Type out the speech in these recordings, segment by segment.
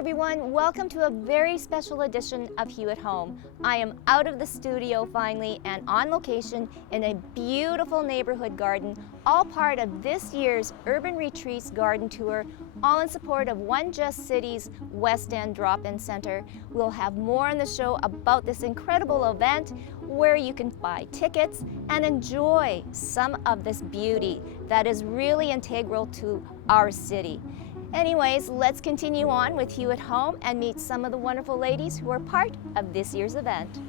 everyone, welcome to a very special edition of Hue at Home. I am out of the studio finally and on location in a beautiful neighborhood garden, all part of this year's Urban Retreats Garden Tour, all in support of One Just City's West End Drop-In Center. We'll have more on the show about this incredible event where you can buy tickets and enjoy some of this beauty that is really integral to our city. Anyways, let's continue on with Hue at Home and meet some of the wonderful ladies who are part of this year's event.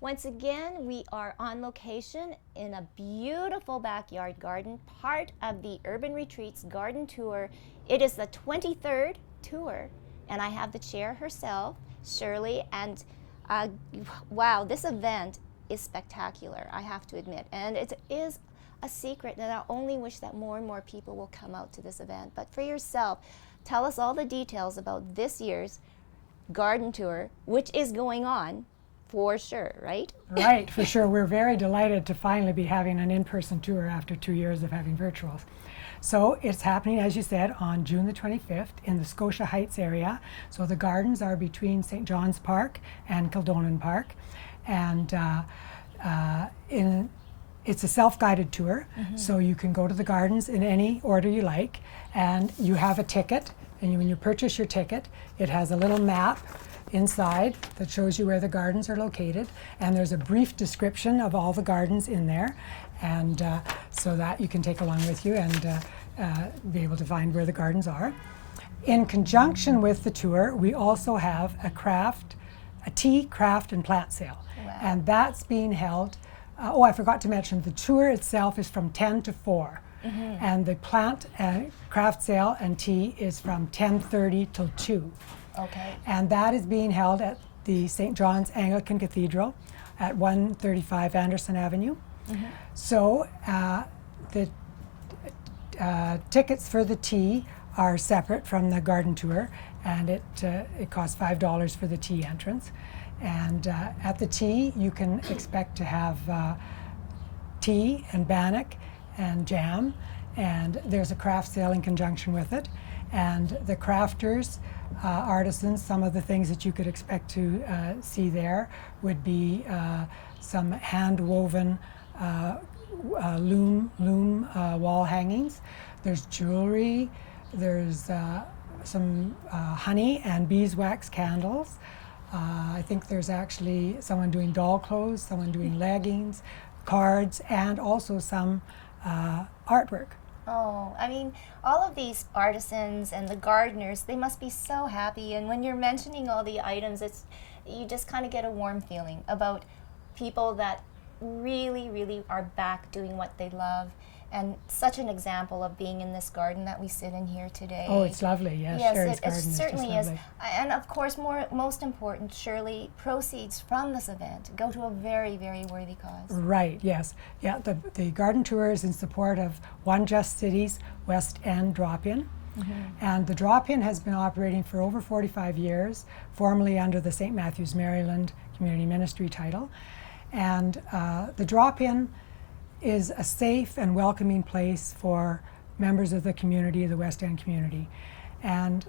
Once again, we are on location in a beautiful backyard garden, part of the Urban Retreats Garden Tour. It is the 23rd tour, and I have the chair herself, Shirley, and wow, this event is spectacular, I have to admit, and it is a secret, and I only wish that more and more people will come out to this event. But for yourself, tell us all the details about this year's garden tour, which is going on for sure, right? Right, for sure. We're very delighted to finally be having an in-person tour after 2 years of having virtuals. So it's happening, as you said, on June the 25th in the Scotia Heights area. So the gardens are between St. John's Park and Kildonan Park. And it's a self-guided tour, so you can go to the gardens in any order you like, and you have a ticket, and when you purchase your ticket, it has a little map inside that shows you where the gardens are located, and there's a brief description of all the gardens in there, and so that you can take along with you and be able to find where the gardens are. In conjunction with the tour, we also have a tea, craft, and plant sale. Wow. And that's being held. I forgot to mention, the tour itself is from 10 to 4. And the plant and craft sale and tea is from 10:30 till 2. Okay. And that is being held at the St. John's Anglican Cathedral at 135 Anderson Avenue. So the tickets for the tea are separate from the garden tour, and it costs $5 for the tea entrance. And at the tea, you can expect to have tea and bannock and jam, and there's a craft sale in conjunction with it. And the crafters, artisans, some of the things that you could expect to see there would be some hand-woven loom wall hangings. There's jewelry, there's some honey and beeswax candles. I think there's actually someone doing doll clothes, someone doing leggings, cards, and also some artwork. Oh, I mean, all of these artisans and the gardeners, they must be so happy. And when you're mentioning all the items, you just kind of get a warm feeling about people that really, really are back doing what they love. And such an example of being in this garden that we sit in here today. Oh, it's lovely, yes. Sherry's garden it certainly is. is. And of course, most important, Shirley, proceeds from this event go to a very, very worthy cause. Right, yes. Yeah, the garden tour is in support of One Just City's West End Drop-In. And the Drop-In has been operating for over 45 years, formerly under the St. Matthews, Maryland Community Ministry title. And the Drop-In is a safe and welcoming place for members of the community, the West End community. And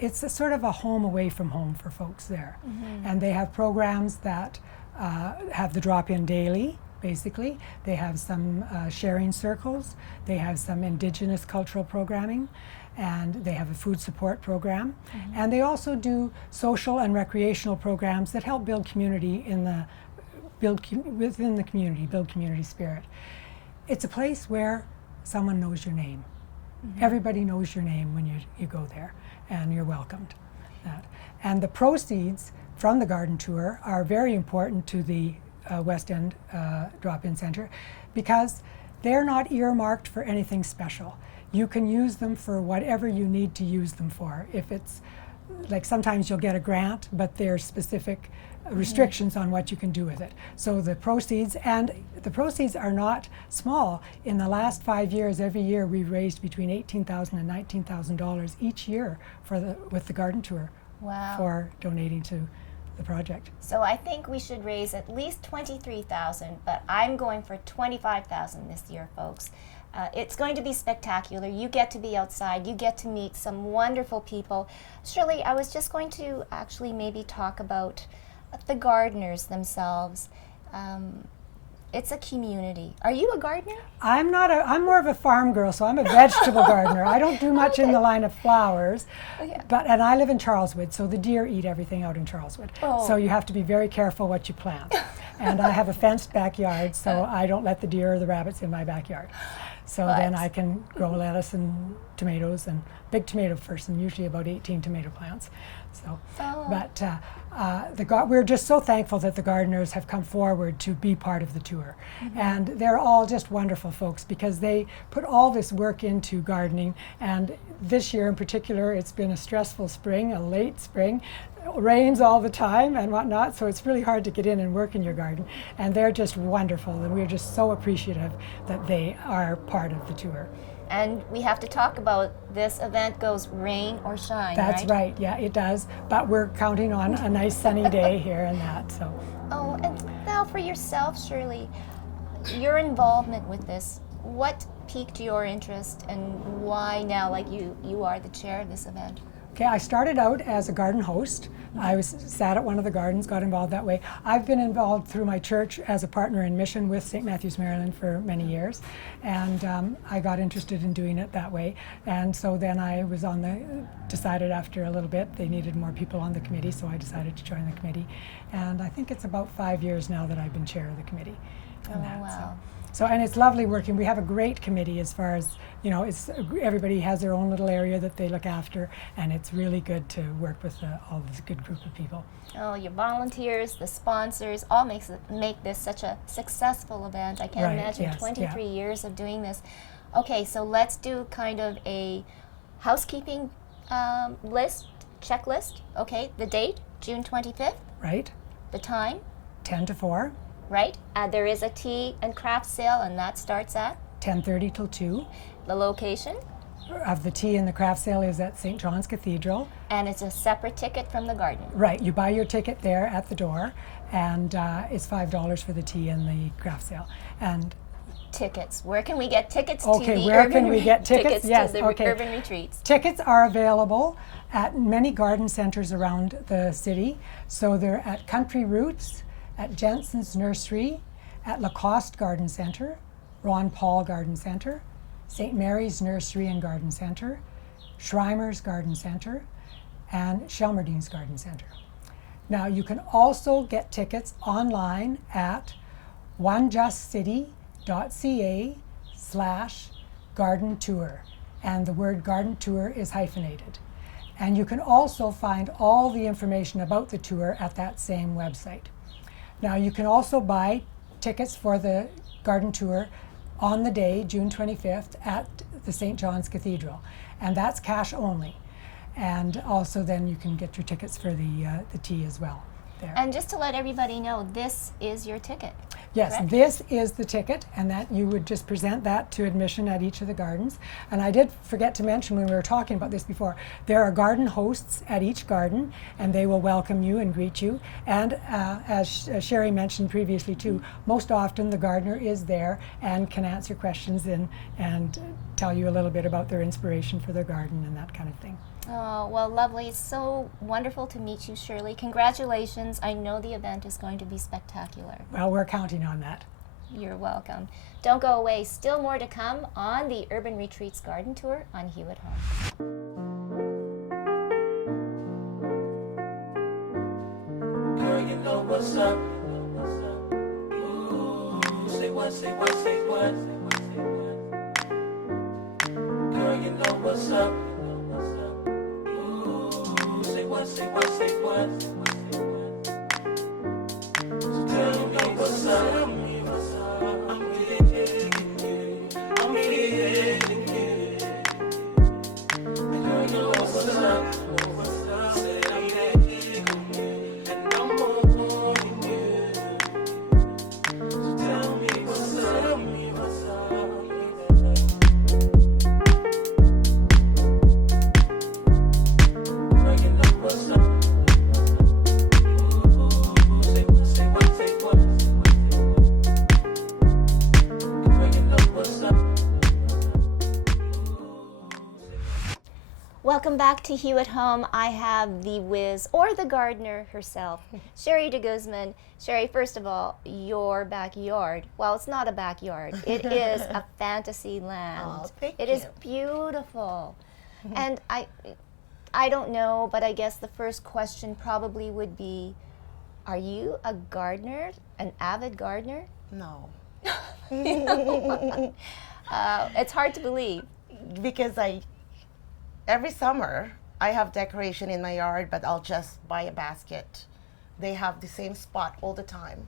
it's a sort of a home away from home for folks there. And they have programs that have the drop-in daily, basically. They have some sharing circles. They have some Indigenous cultural programming. And they have a food support program. And they also do social and recreational programs that help build community within the community, build community spirit. It's a place where someone knows your name. Everybody knows your name when you go there, and you're welcomed. And the proceeds from the garden tour are very important to the West End Drop-In Center because they're not earmarked for anything special. You can use them for whatever you need to use them for. If it's, like sometimes you'll get a grant, but there's specific restrictions on what you can do with it. So the proceeds are not small. In the last 5 years, every year we've raised between $18,000 and $19,000 each year with the garden tour. Wow. For donating to the project. So I think we should raise at least $23,000, but I'm going for $25,000 this year, folks. It's going to be spectacular. You get to be outside. You get to meet some wonderful people. Shirley, I was just going to actually maybe talk about the gardeners themselves. It's a community. Are you a gardener? I'm not. I'm more of a farm girl, so I'm a vegetable gardener. I don't do much in the line of flowers, and I live in Charleswood, so the deer eat everything out in Charleswood. Oh. So you have to be very careful what you plant. And I have a fenced backyard, so I don't let the deer or the rabbits in my backyard. So then I can grow lettuce and tomatoes, and big tomato first, and usually about 18 tomato plants. So, but we're just so thankful that the gardeners have come forward to be part of the tour. And they're all just wonderful folks because they put all this work into gardening. And this year in particular, it's been a stressful spring, a late spring. Rains all the time and whatnot, so it's really hard to get in and work in your garden. And they're just wonderful, and we're just so appreciative that they are part of the tour. And we have to talk about this event goes rain or shine, That's right, yeah, it does. But we're counting on a nice sunny day here and that, so. Oh, and now for yourself, Shirley, your involvement with this, what piqued your interest and why now, like you are the chair of this event? Okay, I started out as a garden host. I sat at one of the gardens, got involved that way. I've been involved through my church as a partner in mission with St. Matthew's, Maryland for many years. And I got interested in doing it that way. And so then I was decided after a little bit they needed more people on the committee, so I decided to join the committee. And I think it's about 5 years now that I've been chair of the committee. Wow. So, and it's lovely working. We have a great committee as far as, everybody has their own little area that they look after, and it's really good to work with all this good group of people. Oh, your volunteers, the sponsors, all make this such a successful event. I can't imagine 23 years of doing this. Okay, so let's do kind of a housekeeping checklist. Okay, the date, June 25th. Right. The time? 10 to 4. Right. There is a tea and craft sale, and that starts at? 10:30 till 2. The location? Of the tea and the craft sale is at St. John's Cathedral. And it's a separate ticket from the garden? Right. You buy your ticket there at the door, and it's $5 for the tea and the craft sale. And tickets. Where can we get tickets to the where urban can we get tickets? Yes, to the urban retreats? Tickets are available at many garden centers around the city. So they're at Country Roots, at Jensen's Nursery, at Lacoste Garden Center, Ron Paul Garden Center, St. Mary's Nursery and Garden Center, Schreimer's Garden Center, and Shelmerdine's Garden Center. Now you can also get tickets online at onejustcity.ca/garden tour, and the word garden tour is hyphenated. And you can also find all the information about the tour at that same website. Now you can also buy tickets for the garden tour on the day, June 25th, at the St. John's Cathedral, and that's cash only. And also then you can get your tickets for the tea as well there. And just to let everybody know, this is your ticket. Yes, correct? This is the ticket, and that you would just present that to admission at each of the gardens. And I did forget to mention when we were talking about this before, there are garden hosts at each garden, and they will welcome you and greet you. And as Sherry mentioned previously too, most often the gardener is there and can answer questions and tell you a little bit about their inspiration for their garden and that kind of thing. Oh, well, lovely. It's so wonderful to meet you, Shirley. Congratulations. I know the event is going to be spectacular. Well, we're counting on that. You're welcome. Don't go away. Still more to come on the Urban Retreats Garden Tour on Hue at Home. Girl, you know what's up. Ooh, say what, say what, say what. Girl, you know what's up. Say what, say what, say what. So tell me what's up. I'm digging you. I'm feeling you. Girl, you know what's up. Say I'm digging you. And I'm wanting you. So tell me what's up. Girl, you know what's up. back to Hue at Home. I have the whiz, or the gardener herself, Sherry De-Guzman. Sherry, first of all, your backyard, well, it's not a backyard. It is a fantasy land. Oh, thank It you. is beautiful. And I don't know, but I guess the first question probably would be, are you a gardener, an avid gardener? No. It's hard to believe. Because every summer, I have decoration in my yard, but I'll just buy a basket. They have the same spot all the time,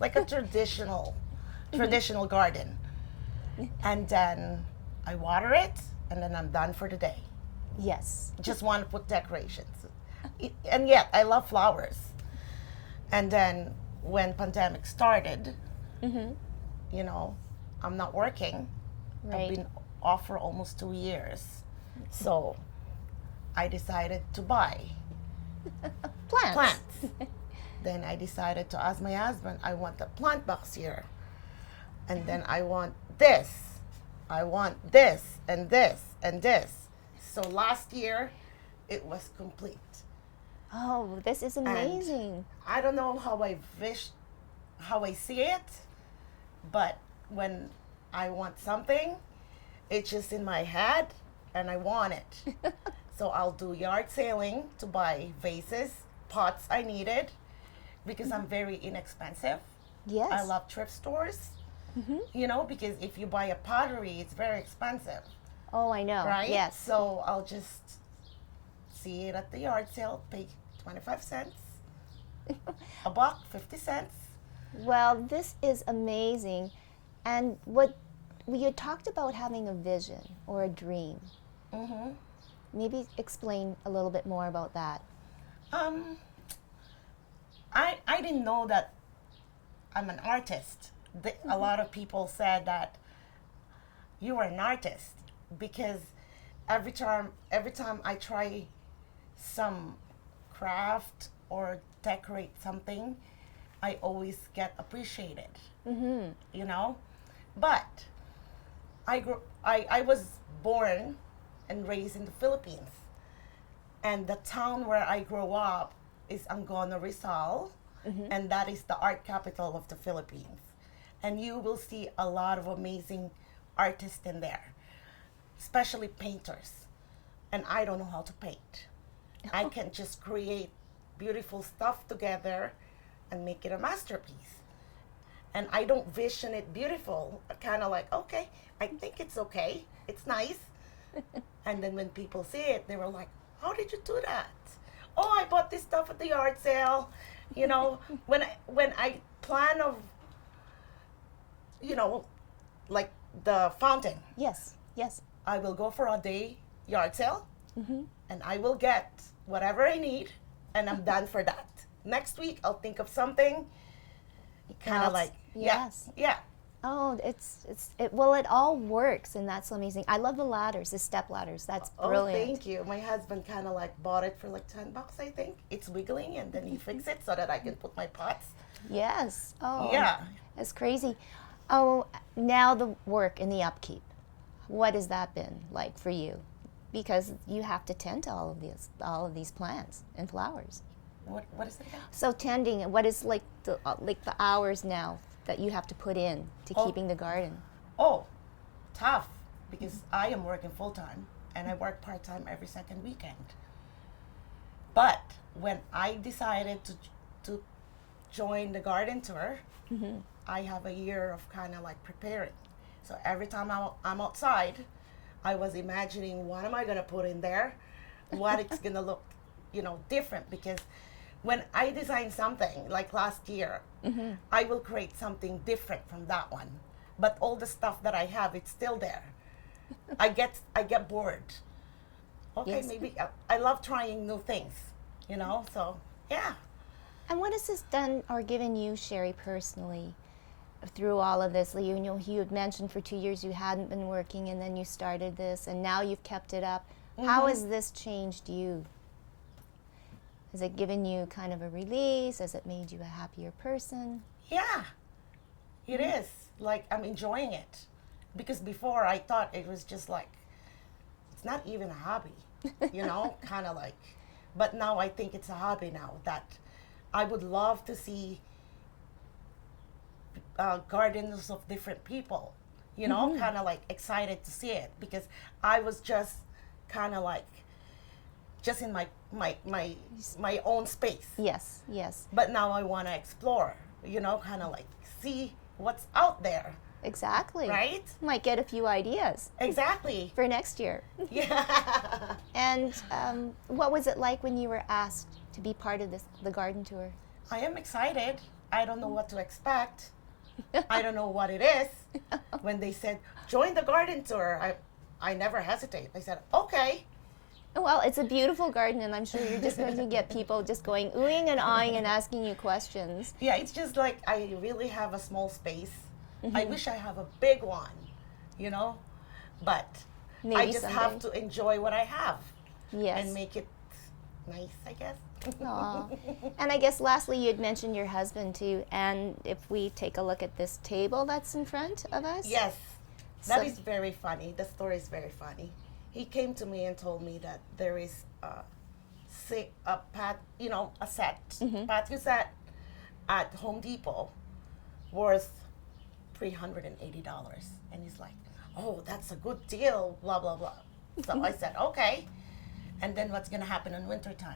like a traditional garden. And then I water it, and then I'm done for the day. Yes. Just want to put decorations. And yet, I love flowers. And then when pandemic started, you know, I'm not working. Right. I've been off for almost 2 years. So I decided to buy plants. Then I decided to ask my husband, I want a plant box here. And then I want this. I want this and this and this. So last year, it was complete. Oh, this is amazing. I don't know how I see it, but when I want something, it's just in my head and I want it. So I'll do yard sailing to buy vases, pots I needed, because I'm very inexpensive. Yes. I love thrift stores, you know, because if you buy a pottery, it's very expensive, Oh, I know. right? Yes. So I'll just see it at the yard sale, pay 25 cents, a buck, 50 cents. Well, this is amazing. And what we had talked about having a vision or a dream. Maybe explain a little bit more about that. I didn't know that I'm an artist. A lot of people said that you are an artist because every time I try some craft or decorate something, I always get appreciated. You know, but I was born and raised in the Philippines, and the town where I grew up is Angono, Rizal, and that is the art capital of the Philippines. And you will see a lot of amazing artists in there, especially painters. And I don't know how to paint. I can just create beautiful stuff together and make it a masterpiece. And I don't vision it beautiful. Kind of like, okay, I think it's okay. It's nice. And then when people see it, they were like, how did you do that? Oh, I bought this stuff at the yard sale. You know, when I plan of, you know, like the fountain, Yes. Yes. I will go for a day yard sale and I will get whatever I need and I'm done for that. Next week, I'll think of something kind of Else. like, Yes. yeah. Oh, well, it all works, and that's amazing. I love the ladders, the step ladders. That's brilliant. Oh, thank you. My husband kind of like bought it for like $10, I think. It's wiggling and then he fixed it so that I can put my pots. Yes. Oh, Yeah. That's crazy. Oh, now the work and the upkeep. What has that been like for you? Because you have to tend to all of these plants and flowers. What is it again? So tending, what is like the hours now that you have to put in to keeping the garden? Oh, tough, because I am working full time and I work part time every second weekend. But when I decided to join the garden tour, I have a year of kind of like preparing. So every time I'm outside, I was imagining what am I gonna put in there, what it's gonna look, you know, different. Because when I design something like last year, I will create something different from that one. But all the stuff that I have, it's still there. I get bored. Okay, Yes. maybe I love trying new things, you know. So yeah. And what has this done or given you, Sherry, personally, through all of this? You know, you had mentioned for 2 years you hadn't been working, and then you started this, and now you've kept it up. How has this changed you? Has it given you kind of a release? Has it made you a happier person? Yeah, it is. Like, I'm enjoying it. Because before I thought it was just like, it's not even a hobby. you know, kind of like. But now I think it's a hobby now that I would love to see gardens of different people, you know, kind of like excited to see it because I was just kind of like just in my own space. Yes, yes, But now I want to explore, you know, kind of like see what's out there, exactly. right? Might get a few ideas Exactly. for next year. Yeah. And what was it like when you were asked to be part of the garden tour? I am excited. I don't know what to expect. I don't know what it is. When they said, join the garden tour, I never hesitate. I said, okay. Well, it's a beautiful garden, and I'm sure you're just going to get people just going oohing and awing and asking you questions. Yeah, it's just like I really have a small space. I wish I have a big one, you know, but I Maybe just someday. have to enjoy what I have Yes. and make it nice, I guess. Aw. And I guess lastly, you had mentioned your husband too. And if we take a look at this table that's in front of us. Yes, that So- is very funny. The story is very funny. He came to me and told me that there is a set, patio set at Home Depot worth $380. And he's like, oh, that's a good deal, blah, blah, blah. So I said, okay. And then what's going to happen in wintertime?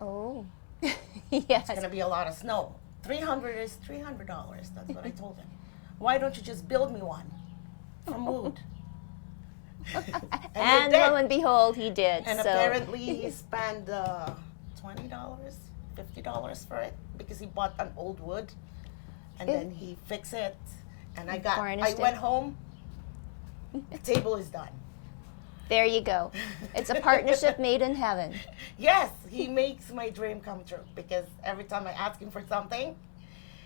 Oh. It's Yes. going to be a lot of snow. $300 is $300. That's what I told him. Why don't you just build me one from wood? And he did. lo and behold, he did. And so apparently he spent $20, $50 for it because he bought an old wood and then he fixed it. And I Varnished it. went home, the table is done. there you go. It's a partnership made in heaven. Yes, he makes my dream come true because every time I ask him for something,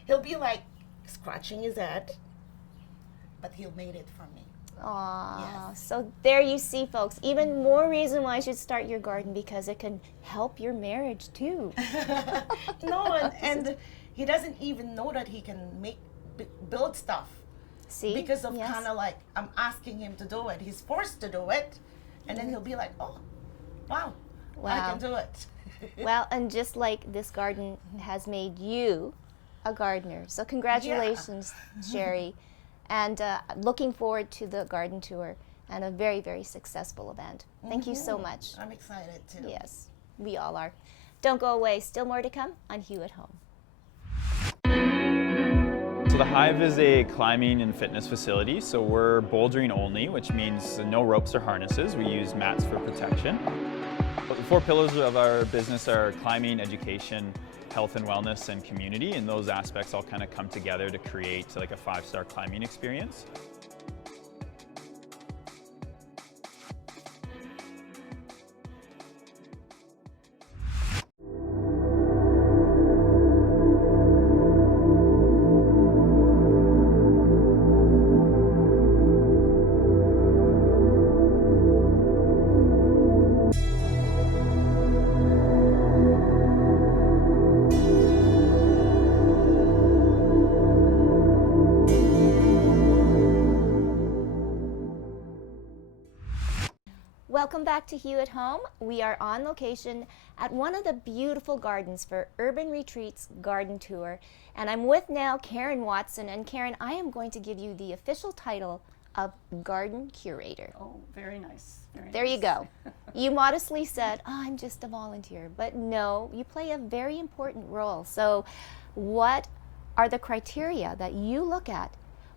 he'll be like scratching his head, but he'll made it for me. Aw. Yes. So there you see, folks. Even more reason why you should start your garden because it can help your marriage too. No, and he doesn't even know that he can build stuff. See? Because of Yes. kind of like I'm asking him to do it. He's forced to do it, and then he'll be like, "Oh, wow, I Wow. can do it." Well, and just like this garden has made you a gardener. So congratulations, Sherry. And looking forward to the garden tour and a very, very successful event. Thank you so much. I'm excited too. Yes, we all are. Don't go away. Still more to come on Hue at Home. So the Hive is a climbing and fitness facility, so we're bouldering only, which means no ropes or harnesses. We use mats for protection. But the four pillars of our business are climbing, education, health and wellness, and community, and those aspects all kind of come together to create like a 5-star climbing experience. Welcome back to Hue at Home. We are on location at one of the beautiful gardens for Urban Retreats Garden Tour. And I'm with now Karen Watson. And Karen, I am going to give you the official title of Garden Curator. Oh, very nice. Very There you nice. go. You modestly said, oh, I'm just a volunteer. But no, you play a very important role. So what are the criteria that you look at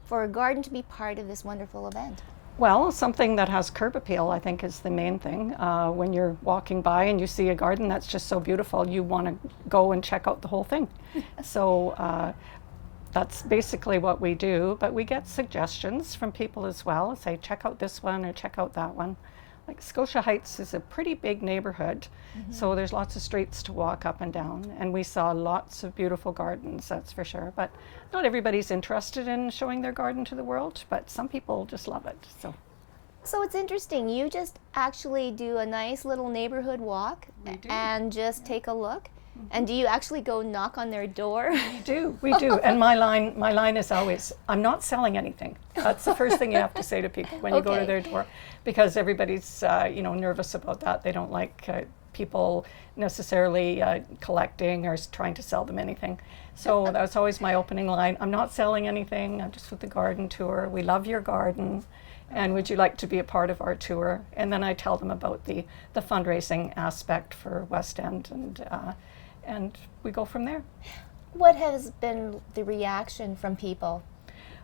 for a garden to be part of this wonderful event? Well, something that has curb appeal, I think, is the main thing. When you're walking by and you see a garden that's just so beautiful, you want to go and check out the whole thing. So that's basically what we do. But we get suggestions from people as well. Say, check out this one or check out that one. Like Scotia Heights is a pretty big neighborhood, so there's lots of streets to walk up and down. And we saw lots of beautiful gardens, that's for sure. But not everybody's interested in showing their garden to the world, but some people just love it. So it's interesting. You just actually do a nice little neighborhood walk We do. and just take a look. And do you actually go knock on their door? We do. And my line is always, I'm not selling anything. That's the first thing you have to say to people when you go to Okay. their door, because everybody's nervous about that. They don't like people necessarily collecting or trying to sell them anything. So that's always my opening line. I'm not selling anything. I'm just with the garden tour. We love your garden. And would you like to be a part of our tour? And then I tell them about the fundraising aspect for West End, and we go from there. What has been the reaction from people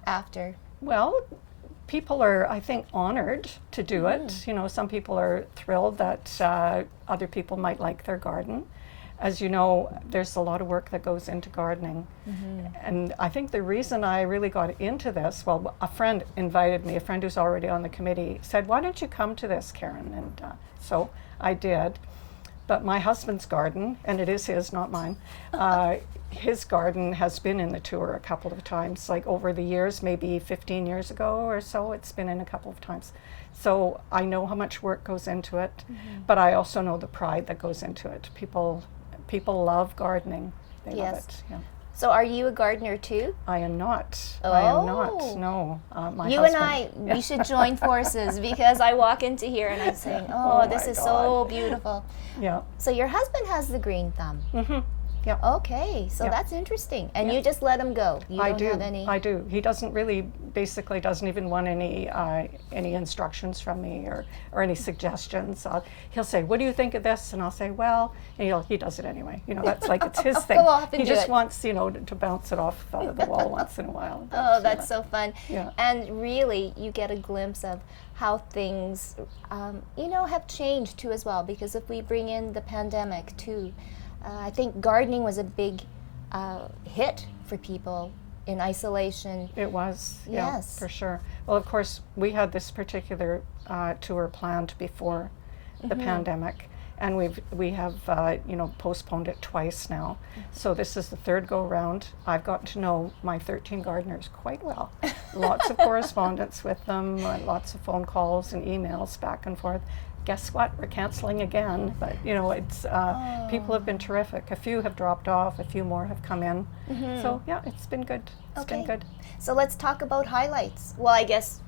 after? Well, people are, I think, honored to do it. You know, some people are thrilled that other people might like their garden. As you know, there's a lot of work that goes into gardening. And I think the reason I really got into this, well, a friend invited me, a friend who's already on the committee, said, why don't you come to this, Karen? And so I did. But my husband's garden, and it is his, not mine, his garden has been in the tour a couple of times, like over the years, maybe 15 years ago or so, it's been in a couple of times. So I know how much work goes into it, but I also know the pride that goes into it. People love gardening. They love Yes. it. Yeah. So are you a gardener too? I am not. I am Oh. not. No. My You husband. and I, we should join forces, because I walk into here and I'm saying, oh, Oh this my is so God. beautiful. Yeah. So your husband has the green thumb. Yeah. Okay, so Yeah. that's interesting. And Yeah. you just let him go. You I don't do. have any. I do. He basically doesn't even want any instructions from me or any suggestions. He'll say, "What do you think of this?" And I'll say, "Well," and he does it anyway. You know, that's like it's his thing. Go off and He do just it. wants to bounce it off the wall once in a while. Oh, that's so fun. Yeah. And really, you get a glimpse of how things, have changed too as well. Because if we bring in the pandemic too, I think gardening was a big hit for people in isolation. It was, yeah, Yes. for sure. Well, of course, we had this particular tour planned before the pandemic, and we have postponed it twice now. So this is the third go round. I've gotten to know my 13 gardeners quite well. Lots of correspondence with them, lots of phone calls and emails back and forth. Guess what? We're canceling again, but it's people have been terrific. A few have dropped off, a few more have come in. So yeah, it's been good. It's been good. So let's talk about highlights. Well, I guess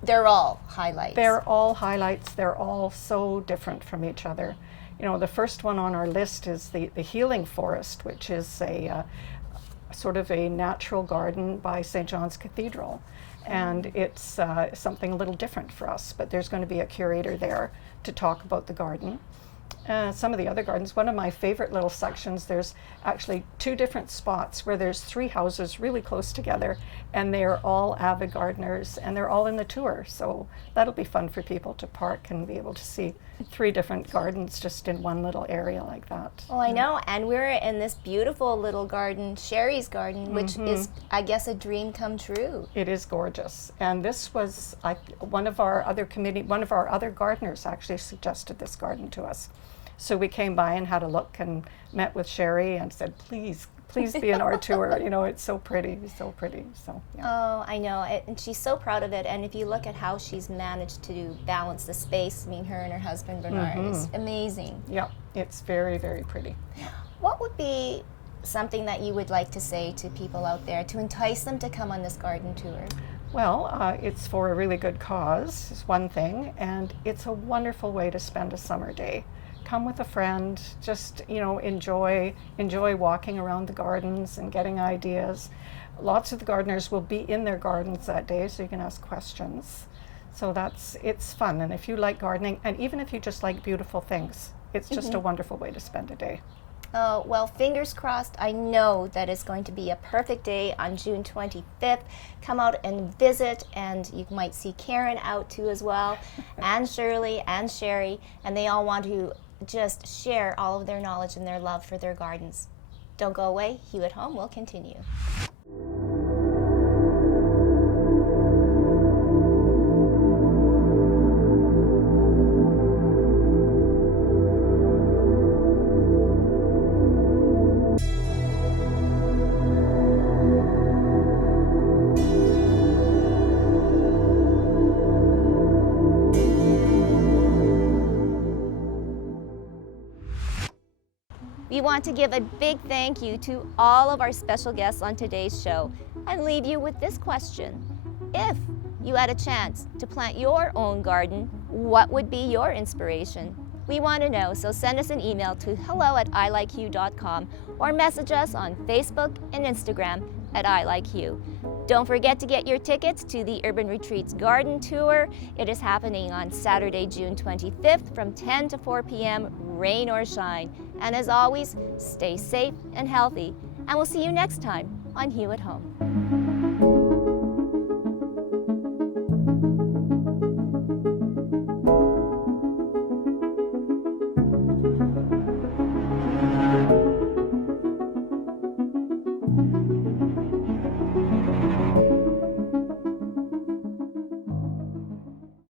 they're all highlights. They're all highlights. They're all so different from each other. The first one on our list is the Healing Forest, which is a sort of a natural garden by St. John's Cathedral. And it's something a little different for us, but there's going to be a curator there to talk about the garden. Some of the other gardens, one of my favorite little sections, there's actually 2 different spots where there's 3 houses really close together, and they're all avid gardeners, and they're all in the tour. So that'll be fun for people to park and be able to see 3 different gardens just in one little area like that. Oh, I know. And we're in this beautiful little garden, Sherry's garden, which is, I guess, a dream come true. It is gorgeous. And this was one of our other gardeners actually suggested this garden to us. So we came by and had a look and met with Sherry and said, please be in our tour. It's so pretty, so pretty. So yeah. Oh, I know. And she's so proud of it. And if you look at how she's managed to balance the space, her and her husband, Bernard, is amazing. Yeah, it's very, very pretty. What would be something that you would like to say to people out there to entice them to come on this garden tour? Well, it's for a really good cause, is one thing, and it's a wonderful way to spend a summer day. Come with a friend, just enjoy walking around the gardens and getting ideas. Lots of the gardeners will be in their gardens that day, so you can ask questions. So it's fun, and if you like gardening, and even if you just like beautiful things, it's just a wonderful way to spend a day. Oh, well, fingers crossed. I know that it's going to be a perfect day on June 25th. Come out and visit, and you might see Karen out too as well, and Shirley and Sherry, and they all want to just share all of their knowledge and their love for their gardens. Don't go away. Hue at Home will continue. want to give a big thank you to all of our special guests on today's show and leave you with this question. If you had a chance to plant your own garden, what would be your inspiration? We want to know, so send us an email to hello@ilikehue.com or message us on Facebook and Instagram at iLikeHue. Don't forget to get your tickets to the Urban Retreats Garden Tour. It is happening on Saturday, June 25th from 10 to 4 p.m., rain or shine. And as always, stay safe and healthy. And we'll see you next time on Hue at Home.